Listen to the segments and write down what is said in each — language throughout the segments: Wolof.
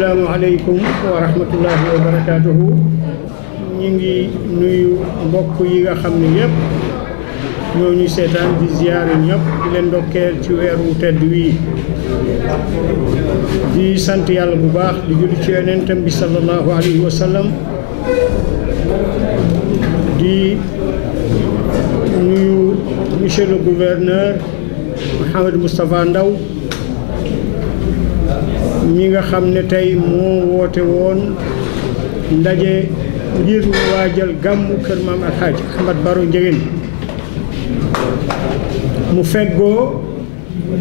asalaamaaleykum wa rahmatullahi wa barakaatuhu. ñu ngi nuyu mbokk yi nga xam ne yëpp ñoo ñu seetaan di ziyaare ñëpp di leen ndokkeel ci weeru tedd wii di sant yàlla bu baax di julli ci yonentam bi sallallahu alayhi wa sallam di nuyu monsieur le gouverneur Mouhamed Moustapha Ndaw ñi nga xam ne tey moo woote woon ndaje ngir waajal gàmmu kër maam Alxaaji Ahmad Baro Ndiéguène mu feggoo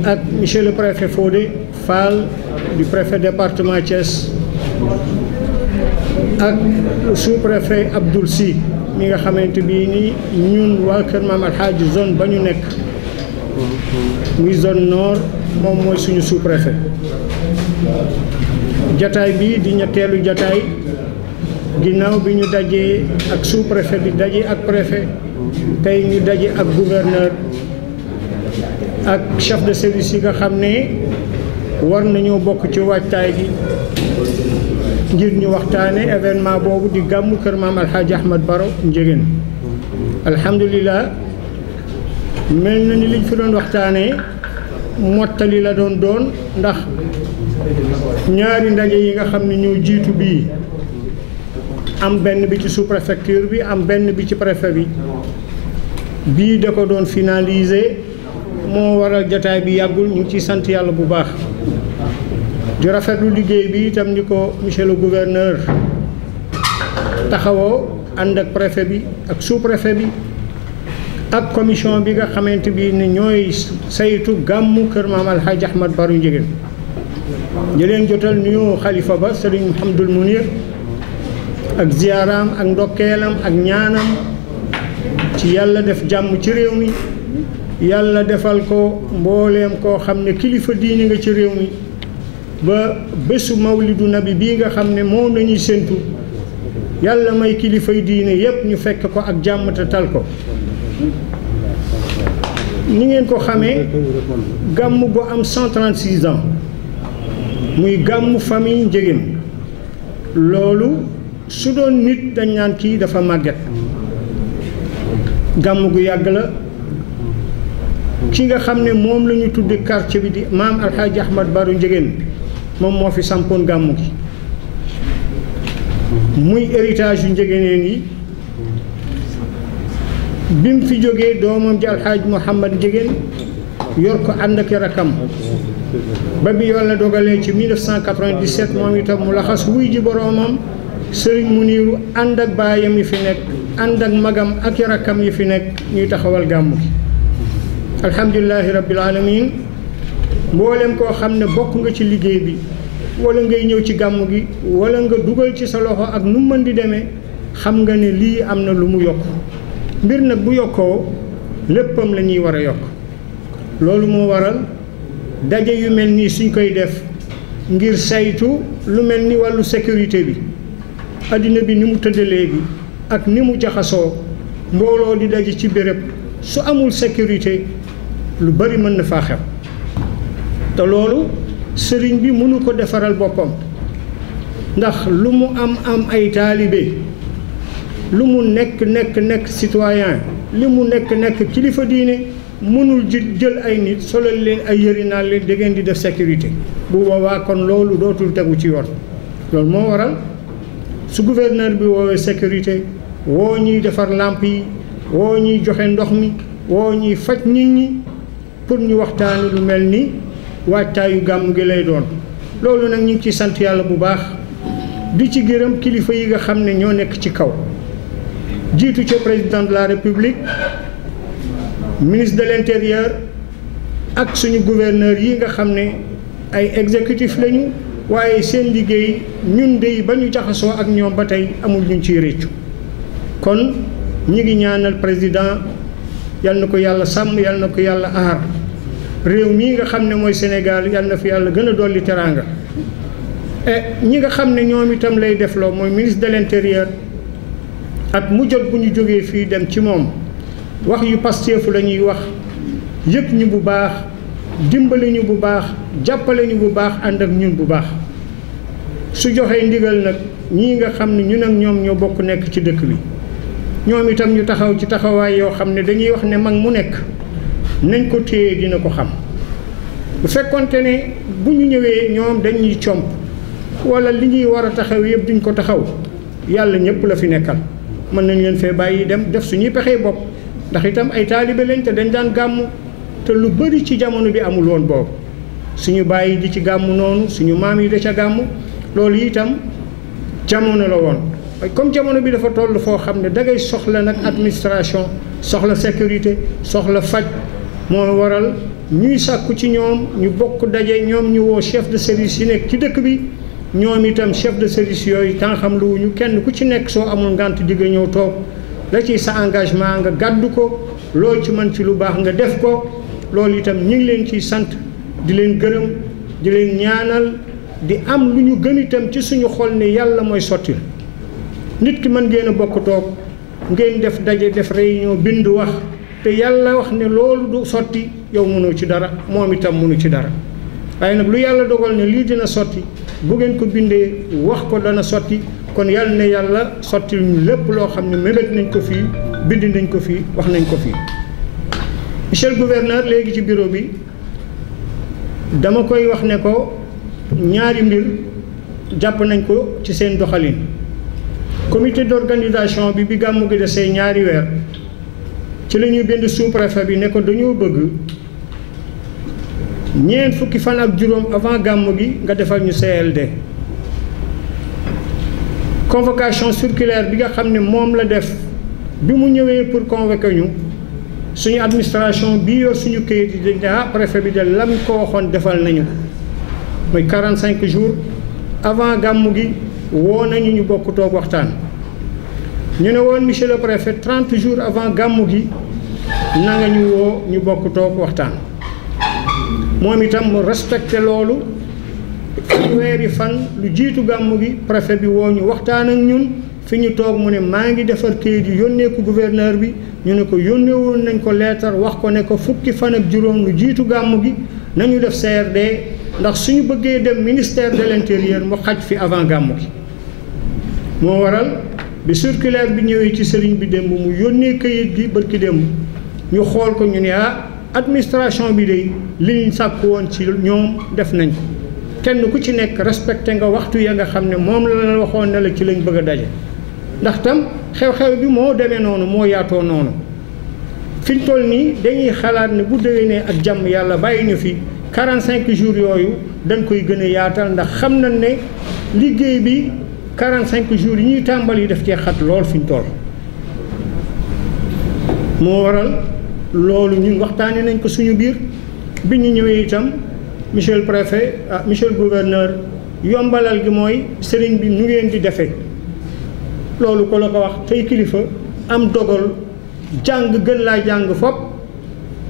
ak monsieur le préfet Fodé Fall du préfet département Thiès ak sous-préfet Abdoul Sy mi nga xamante bii ni ñun waa kër maam Alxaaji zone ba ñu nekk muy zone nord moom mooy suñu sous-préfet. jataay bi di ñetteelu jataay ginnaaw bi ñu dajee ak sous-préfet bi daje ak préfet tey ñu daje ak gouverneur ak chef de service yi nga xam ne war nañoo bokk ci waajtaay gi ngir ñu waxtaane événement boobu di gàmmu kër maam Alxaaji Ahmad Baro Ndiéguène. alhamdulilah mel na ni liñ fi doon waxtaanee mottali la doon ndax ñaari ndaje yi nga xam ne ñoo jiitu bii am benn bi ci sous-préfecture bi am benn bi ci préfet bi bii da ko doon finaliser moo waral jataay bi yàggul ñu ngi ciy sant yàlla bu baax di rafetlu liggéey bi itam ni ko monsieur le gouverneur taxawoo ànd ak préfet bi ak sous-préfet bi ak commission bi nga xamante bi ne ñooy saytu gàmmu kër maam Alxaaji Ahmad Baro Ndiéguène ñu leen jotal nuyoo xalifa ba sëriñ Mouhamadul Munir ak ziyaaraam ak ndokkeelam ak ñaanam ci yàlla def jàmm ci réew mi yàlla defal ko mbooleem koo xam ne kilifa diini nga ci réew mi ba bésu mawlidu nabi bii nga xam ne moom la ñuy séntu yàlla may kilifay diine yépp ñu fekk ko ak jàmm te tal ko. ni ngeen ko xamee gàmm gu am 136 ans muy gàmmu famille Ndiéguène loolu su doon nit dañ naan kii dafa màgget gàmm gu yàgg la ki nga xam ne moom la ñu tudde quartier bi di maam Alxaaji Ahmad Baro Ndiéguène moom moo fi sampoon gàmmu gi muy héritage yu Ndiéguèneen yi bi mu fi jógee doomam ji Alxaaji Mouhamad Ndiéguène yor ko ànd ak rakam ba bi yàlla dogalee ci 1997 moom itam mu laxas wuy ji boroomam Serigne Muniru ànd ak baayam yi fi nekk ànd ak magam ak rakkam yi fi nekk ñuy taxawal gàmmu gi alhamdulilahi rabbil alamin mboolem koo xam ne bokk nga ci liggéey bi wala ngay ñëw ci gàmmu gi wala nga dugal ci sa loxo ak nu mën di demee xam nga ne lii am na lu mu yokk mbir nag bu yokkoo léppam la ñuy war a yokk loolu moo waral daje yu mel nii suñ koy def ngir saytu lu mel ni wàllu sécurité bi addina bi ni mu tëdd léegi ak ni mu jaxasoo mbooloo di daje ci béréb su amul sécurité lu bari mën na faa xew te loolu sëriñ bi mënu ko defaral boppam ndax lu mu am ay taalibe lu mu nekk citoyen li mu nekk kilifa diine mënul jël ay nit solal leen ay yëri naan leen da ngeen di def sécurité bu boobaa kon loolu dootul tegu ci yoon loolu moo waral su gouverneur bi woowee sécurité woo ñuy defar làmp yi woo ñuy joxe ndox mi woo ñuy faj nit ñi pour ñu waxtaane lu mel ni waajtaayu gàmm gi lay doon loolu nag ñu ngi ci sant yàlla bu baax di ci gërëm kilifa yi nga xam ne ñoo nekk ci kaw jiitu ca président de la république ministre de l'intérieur ak suñu gouverneur yi nga xam ne ay exécutif lañu waaye seen liggéey ñun dey ba ñu jaxasoo ak ñoom ba tey amul ñu ciy réccu kon ñi ngi ñaanal président yal na ko yàlla sàmm yal na ko yàlla aar réew mii nga xam ne mooy Sénégal yal na fi yàlla gën a dolli teraanga ñi nga xam ne ñoom itam lay defloo mooy ministre de l'intérieur at mu jot bu ñu jógee fii dem ci moom wax yu pasteefu la ñuy wax yëg ñu bu baax dimbali ñu bu baax jàppale ñu bu baax ànd ak ñun bu baax su joxee ndigal nag ñii nga xam ne ñun ak ñoom ñoo bokk nekk ci dëkk bi ñoom itam ñu taxaw ci taxawaay yoo xam ne dañuy wax ne mag mu nekk nañ ko téye dina ko xam bu fekkonte ne bu ñu ñëwee ñoom dañuy comp wala li ñuy war a taxaw yëpp duñ ko taxaw yàlla ñëpp la fi nekkal mën nañ leen fee bàyyi dem def suñuy pexee bopp ndax itam ay taalibe lañ te dañ daan gàmmu te lu bëri ci jamono bi amul woon boobu suñu bàyyi di ci gàmmu noonu suñu maam yi da ca gàmmu loolu itam jamono la woon comme jamono bi dafa toll foo xam ne dangay soxla nag administration soxla sécurité soxla faj moo waral ñuy sàkku ci ñoom ñu bokk daje ñoom ñu woo chef de service yi nekk ci dëkk bi ñoom itam chef de service yooyu tan xam lu wuñu kenn ku ci nekk soo amul ngant digga ñëw toog la ciy sa engagement nga gàddu ko loolu ci mën ci lu baax nga def ko loolu itam ñu ngi leen ciy sant di leen gërëm di leen ñaanal di am lu ñu gën itam ci suñu xol ne yàlla mooy sotti nit ki mën ngeen a bokk toog ngeen def daje def réunion bind wax te yàlla wax ne loolu du sotti yow mënoo ci dara moom itam mënu ci dara waaye nag lu yàlla dogal ne lii dina sotti bu ngeen ko bindee wax ko dana sotti kon yàlla ne yàlla sottil ñu lépp loo xam ne mébét nañ ko fii bind nañ ko fii wax nañ ko fii. monsieur le gouverneur léegi ci bureau bi dama koy wax ne ko ñaari mbir jàpp nañ ko ci seen doxalin comité d'organisation bi gàmmu gi desee ñaari weer ci la ñuy bind sous-préfet bi ne ko dañoo bëgg ñeent fukki fan ak juróom avant gàmmu gi nga defal ñu CLD convocation circulaire bi nga xam ne moom la def bi mu ñëwee pour convoquer ñu suñu administration bii yor suñu këyit yi dañ ne ah préfet bi de lam ko waxoon defal nañu ko mooy 45 jours avant gàmmu gi woo nañu ñu bokk toog waxtaan ñu ne woon monsieur le préfet 30 jours avant gàmmu gi na nga ñu woo ñu bokk toog waxtaan moom itam mu respecté loolu weeri fan lu jiitu gàmmu gi préfet bi woo ñu waxtaan ak ñun fi ñu toog mu ne maa ngi defar kayit yi yónnee ko gouverneur bi ñu ne ko yónnee woon nañ ko leetar wax ko ne ko fukki fan ak juróom lu jiitu gàmmu gi nañu def CRD ndax suñu bëggee dem ministère de l'intérieur mu xaj fi avant gàmmu gi moo waral bi circulaire bi ñëwee ci sëriñ bi démb mu yónnee kayit gi bërki démb ñu xool ko ñu ne ah administration bi de li ñu sàkk woon ci ñoom def nañ ko kenn ku ci nekk respecté nga waxtu ya nga xam ne moom la la waxoon ne la ci lañ bëgg a daje ndax tam xew-xew bi moo demee noonu moo yaatoo noonu fi ñu toll nii dañuy xalaat ne bu déwénee ak jàmm yàlla bàyyi ñu fi 45 jours yooyu dañ koy gën a yaatal ndax xam nañ ne liggéey bi 45 jours yi ñuy tàmbali def cee xat lool fi ñu toll moo waral loolu ñun waxtaanee nañ ko suñu biir bi ñu ñëwee itam monsieur le préfet monsieur le gouverneur yombalal gi mooy sëriñ bi nu ngeen di defee loolu ko la ko wax tey kilifa am dogal jàng gën laa jàng fopp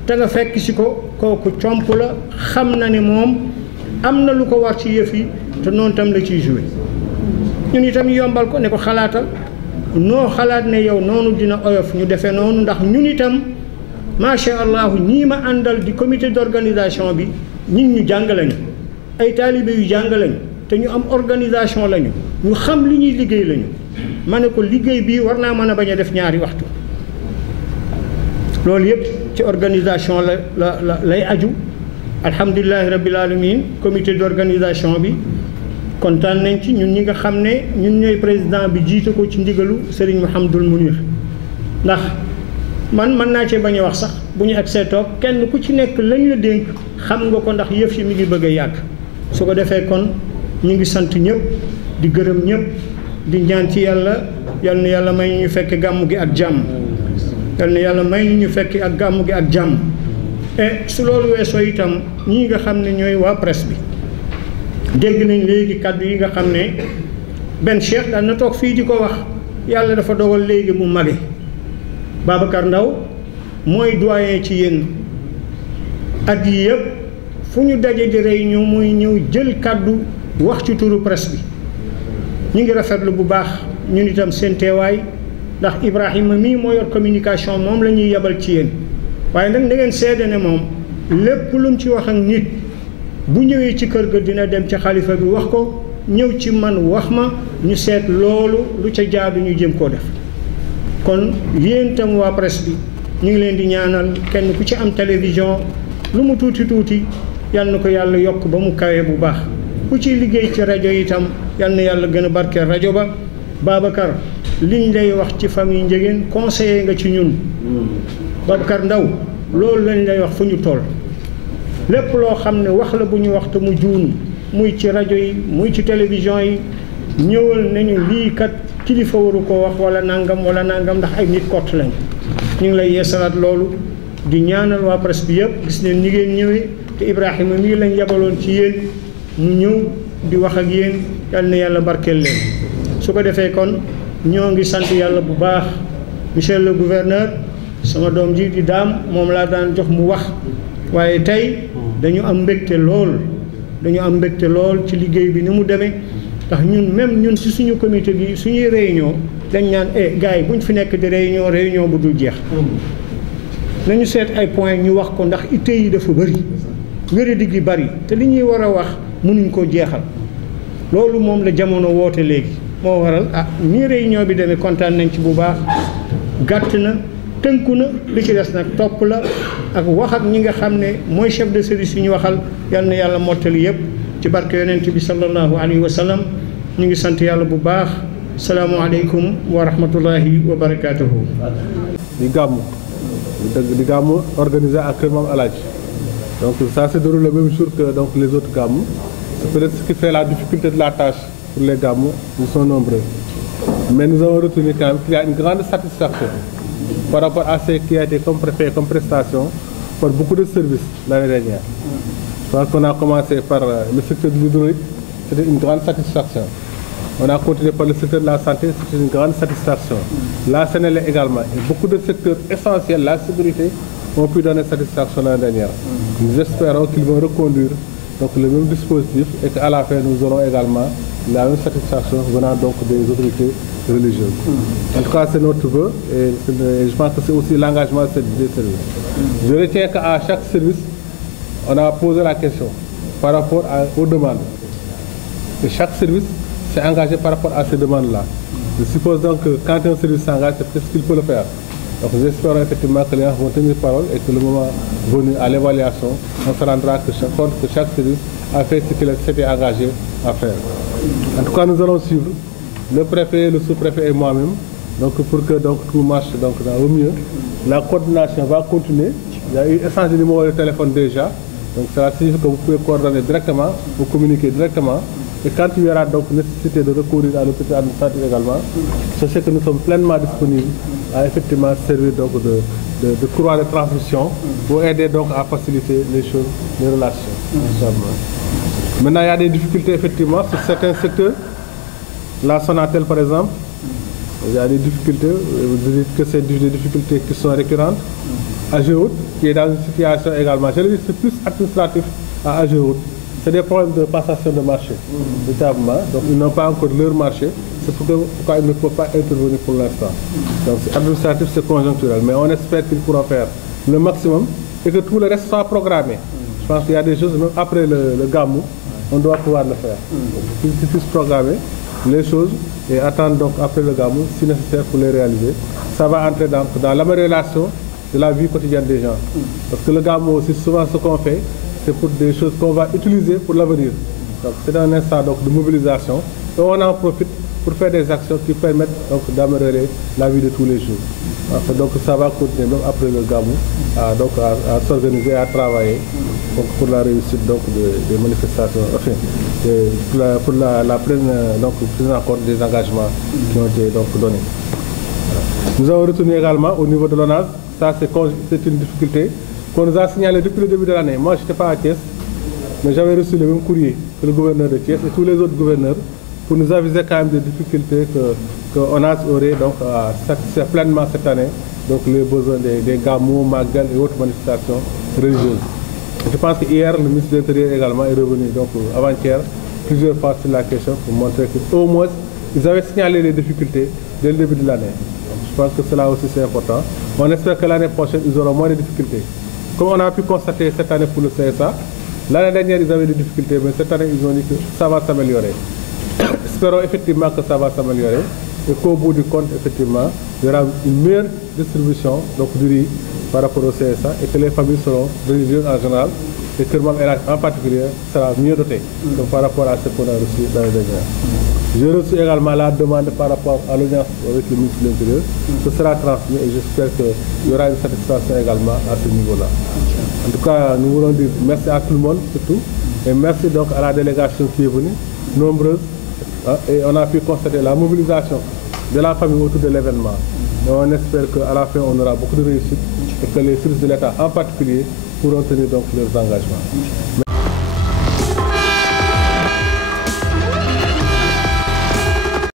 te nga fekk si ko kooku comp la xam na ne moom am na lu ko war ci yëf yi te noonu tam la ciy joué ñun itam yombal ko ne ko xalaatal noo xalaat ne yow noonu dina oyof ñu defee noonu ndax ñun itam macha allah ñii ma àndal di comité d'organisation bi ñun ñu jàng lañu ay taalibe yu jàng lañu te ñu am organisation lañu ñu xam li ñuy liggéey lañu ma ne ko liggéey bii war naa mën a bañ a def ñaari waxtu loolu yëpp ci organisation lay aju alhamdulilahi rabbil alamin comité d'organisation bi kontaan nañ ci ñun ñi nga xam ne ñun ñooy président bi jiite ko ci ndigalu Serigne Mouhamadoul Mounir ndax man mën naa cee bañ a wax sax bu ñu agsee toog kenn ku ci nekk lañ la dénk xam nga ko ndax yëf yi mi ngi bëgg a yàgg su ko defee kon ñu ngi sant ñëpp di gërëm ñëpp di ñaan ci yàlla yal na yàlla may ñu fekk gàmmu gi ak jàmm yal na yàlla may ñu fekk ak gàmmu gi ak jàmm et su loolu weesoo itam ñii nga xam ne ñooy waa presse bi dégg nañ léegi kàddu yi nga xam ne benn cheikh daan na toog fii di ko wax yàlla dafa dogal léegi mu mage Babacar Ndaw mooy doyen ci yéen at yi yëpp fu ñu daje di réunion muy ñëw jël kàddu wax ci turu presse bi ñu ngi rafetlu bu baax ñun itam seen teewaay ndax Ibrahima mii moo yor communication moom la ñuy yebal ci yéen waaye nag da ngeen seede ne moom lépp lu mu ci wax ak nit bu ñëwee ci kër ga dina dem ci xalifa bi wax ko ñëw ci man wax ma ñu seet loolu lu ca jaadu ñu jëm koo def. kon yéen tam waa presse bi ñu ngi leen di ñaanal kenn ku ci am télévision lu mu tuuti tuuti yal na ko yàlla yokk ba mu kawee bu baax ku ci liggéey ci rajo itam yal na yàlla gën a barkeel rajo ba. Babacar liñ lay wax ci famille Ndiéguène conseiller nga ci ñun Babacar Ndaw loolu lañ lay wax fu ñu toll lépp loo xam ne wax la bu ñu wax te mu juunu muy ci rajo yi muy ci télévision yi ñëwal nañu lii kat kilifa waru ko wax wala nangam ndax ay nit kott lañ ñu ngi lay yeesalaat loolu di ñaanal waa presse bi yëpp gis ne ni ngeen ñëwee te Ibrahima mii lañ yabaloon ci yéen mu ñëw di wax ak yéen yal na yàlla barkeel leen su ko defee kon ñoo ngi sant yàlla bu baax monsieur le gouverneur sama doom ji di daam moom laa daan jox mu wax waaye tey dañu am mbégte lool ci liggéey bi ni mu demee ndax ñun ci suñu comité bi suñuy réunion dañ naan gars yi buñ fi nekk di réunion bu dul jeex nañu seet ay point ñu wax ko ndax itte yi dafa bëri wéradi gi bëri te li ñuy war a wax mënuñ koo jeexal loolu moom la jamono woote léegi moo waral nii réunion bi demee kontaan nañ ci bu baax gàtt na tënku na li ci des nag topp la ak wax ak ñi nga xam ne mooy chef de service yi ñu waxal yal na yàlla mottali yëpp ci barke yonent bi sallallahu alayhi wa sallam ñu ngi sant yàlla bu baax salaamualeykum wa rahmatullahi wa barakaatuhu. di gàmmu organisé ak Kër Maam Alaaji donc ça se déroule le même jour que donc les autres gàmmu c'est peut-être ce qui fait la difficulté de la tâche pour les gàmmu ils sont nombreux mais nous avons retenu quand même qu'il y a une grande satisfaction par rapport à ce qui a été fait comme prestation par beaucoup de services l'année dernière. Je pense qu'on a commencé par le secteur de l'hydraulique, c'était une grande satisfaction. On a continué par le secteur de la santé, c'était une grande satisfaction. La Sénélec également, et beaucoup de secteurs essentiels, la sécurité, ont pu donner satisfaction l'année dernière. Nous espérons qu'ils vont reconduire donc, le même dispositif et qu'à la fin, nous aurons également la même satisfaction venant donc des autorités religieuses. En tout cas, c'est notre vœu et je pense que c'est aussi l'engagement des services. Je retiens qu'à chaque service, on a posé la question par rapport aux demandes. Et chaque service s'est engagé par rapport à ces demandes-là. Je suppose donc que quand un service s'engage, c'est peut-être qu'il peut le faire. Donc nous espérons effectivement que les gens vont tenir parole et que le moment venu à l'évaluation, on se rendra compte que chaque service a fait ce qu'il s'était engagé à faire. En tout cas, nous allons suivre le préfet, le sous-préfet et moi-même, donc pour que donc, tout marche donc, au mieux. La coordination va continuer. Il y a eu échange de numéros de téléphone déjà. Donc cela signifie que vous pouvez coordonner directement, vous communiquer directement. Et quand il y aura donc nécessité de recourir à l'autorité administrative également, sachez que nous sommes pleinement disponibles à effectivement servir donc de courroie de transmission pour aider donc à faciliter les choses, les relations. Maintenant, il y a des difficultés effectivement sur certains secteurs. La Sonatel par exemple, il y a des difficultés, vous dites que c'est des difficultés qui sont récurrentes. AGEROUTE, qui est dans une situation également, je le dis, c'est plus administratif à AGEROUTE. C'est des problèmes de passation de marché, véritablement. Donc ils n'ont pas encore leur marché, c'est pourquoi ils ne peuvent pas intervenir pour l'instant. Donc c'est administratif, c'est conjoncturel, mais on espère qu'ils pourront faire le maximum et que tout le reste soit programmé. Je pense qu'il y a des choses, même après le GAMU, on doit pouvoir le faire. Donc qu'ils puissent programmer les choses et attendre donc après le GAMU, si nécessaire, pour les réaliser. Ça va entrer dans l'amélioration de la vie quotidienne des gens. Parce que le GAMU aussi, souvent ce qu'on fait, c'est pour des choses qu'on va utiliser pour l'avenir. Donc c'est un instant donc, de mobilisation et on en profite pour faire des actions qui permettent d'améliorer la vie de tous les jours. Enfin, donc ça va continuer même après le GAMU à s'organiser, à travailler donc, pour la réussite donc, des manifestations, enfin, pour la prise en compte des engagements qui ont été donc, donnés. Voilà. Nous avons retenu également au niveau de l'ONAS, ça c'est une difficulté qu'on nous a signalé depuis le début de l'année. Moi, je n'étais pas à Thiès, mais j'avais reçu le même courrier que le gouverneur de Thiès et tous les autres gouverneurs pour nous aviser quand même des difficultés que ONAS aurait donc à satisfaire pleinement cette année donc les besoins des GAMU, Magal et autres manifestations religieuses. Et je pense qu'hier, le ministre de l'Intérieur également est revenu donc avant-hier plusieurs fois sur la question pour montrer qu'au moins ils avaient signalé les difficultés dès le début de l'année. Je pense que cela aussi c'est important. On espère que l'année prochaine, ils auront moins de difficultés. Comme on a pu constater cette année pour le CSA, l'année dernière, ils avaient des difficultés, mais cette année, ils ont dit que ça va s'améliorer. espérons effectivement que ça va s'améliorer et qu'au bout du compte, effectivement, il y aura une meilleure distribution donc, du riz par rapport au CSA et que les familles seront religieuses en général et que Mam El Hadj en particulier sera mieux doté donc, par rapport à ce qu'on a reçu dans les dernières. J'ai reçu également la demande par rapport à l'audience avec le ministre de l'Intérieur. Ce sera transmis et j'espère qu'il y aura une satisfaction également à ce niveau-là. En tout cas, nous voulons dire merci à tout le monde, surtout, et merci donc à la délégation qui est venue, nombreuse, hein, et on a pu constater la mobilisation de la famille autour de l'événement. Et on espère qu'à la fin, on aura beaucoup de réussite et que les services de l'État en particulier pourront tenir donc leurs engagements.